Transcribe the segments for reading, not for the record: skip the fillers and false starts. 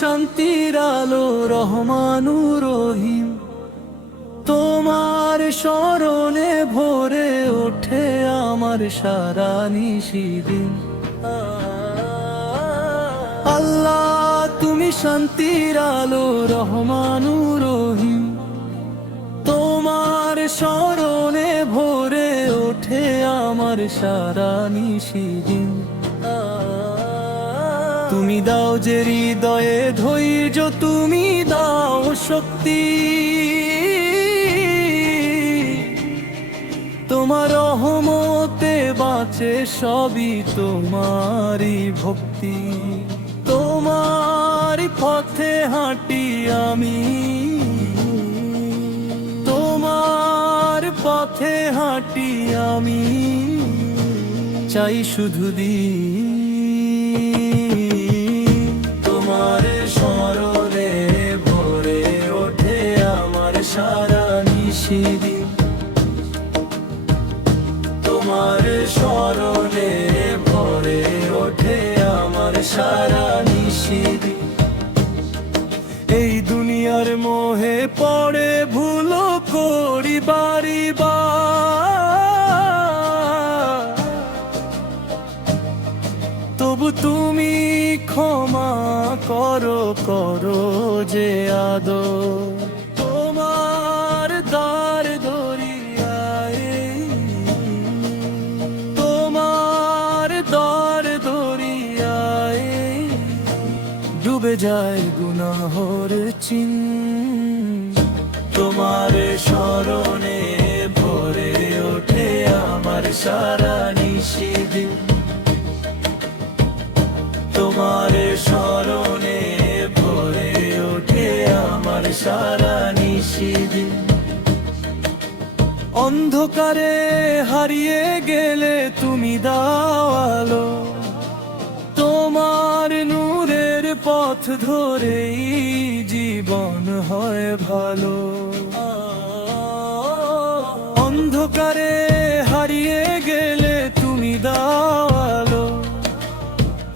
শান্তির আলো রহমানুর রহিম, তোমার স্মরণে ভরে ওঠে আমার সারা নিশিদিন। আল্লাহ তুমি শান্তির আলো রহমানুর রহিম, তোমার স্মরণে ভরে ওঠে আমার সারা নিশিদিন। তুমি দাও যে হৃদয়ে ধৈর্য, তুমি দাও শক্তি, তোমার রহমতে বাঁচে সবই তোমারই ভক্তি। তোমার পথে হাঁটি আমি, তোমার পথে হাঁটি আমি, চাই শুধু তোমার স্মরণে ভরে ওঠে আমার সারা নিশিদিন। তোমার স্মরণে ভরে ওঠে আমার সারা নিশিদিন। এই দুনিয়ার মোহে পড়ে ভুলো করি বাড়ি তবু তুমি ক্ষমা করো, করো যে আদর। তোমার দ্বার দরিয়ায়, তোমার দ্বার দরিয়ায় ডুবে যায় গুনাহর চিন। তোমার স্মরণে ভরে ওঠে আমার সারা নিশিদিন। তোমার স্মরণে ভরে ওঠে আমার সারা নিশিদিন। অন্ধকারে হারিয়ে গেলে তুমি দাও আলো, তোমার নূরের পথ ধরেই জীবন হয় ভালো। অন্ধকারে হারিয়ে গেলে তুমি দাও আলো,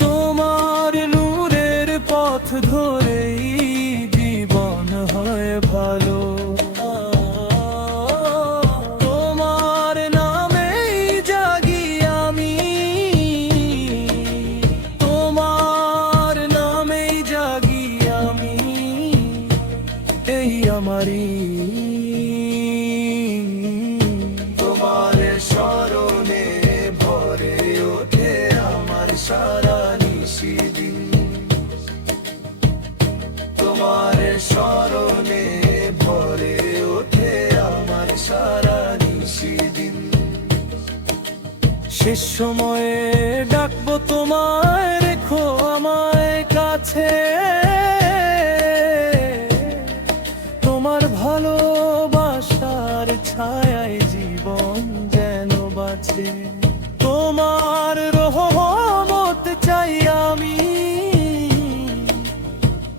তোমার নূরের পথ ধরেই জীবন হয় ভালো। তোমার নামেই জাগি আমি, তোমার নামেই জাগি আমি, এই আমারই। তোমার স্মরণে ভরে ওঠে আমার সারা নিশিদিন। তোমার স্মরণে ভরে ওঠে আমার সারা নিশিদিন। শেষ সময়ে ডাকবো তোমায়, রেখো আমায় কাছে, তোমার ভালোবাসার ছায়ায় জীবন যেন বাঁচে। তোমার রহমত চাই আমি,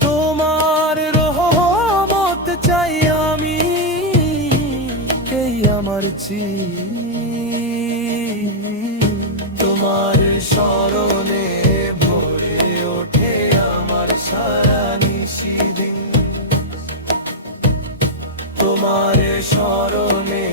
তোমার রহমত চাই আমি, এই আমার তোমার স্মরণে ভরে ওঠে আমার সারা নিশিদিন। তোমার স্মরণে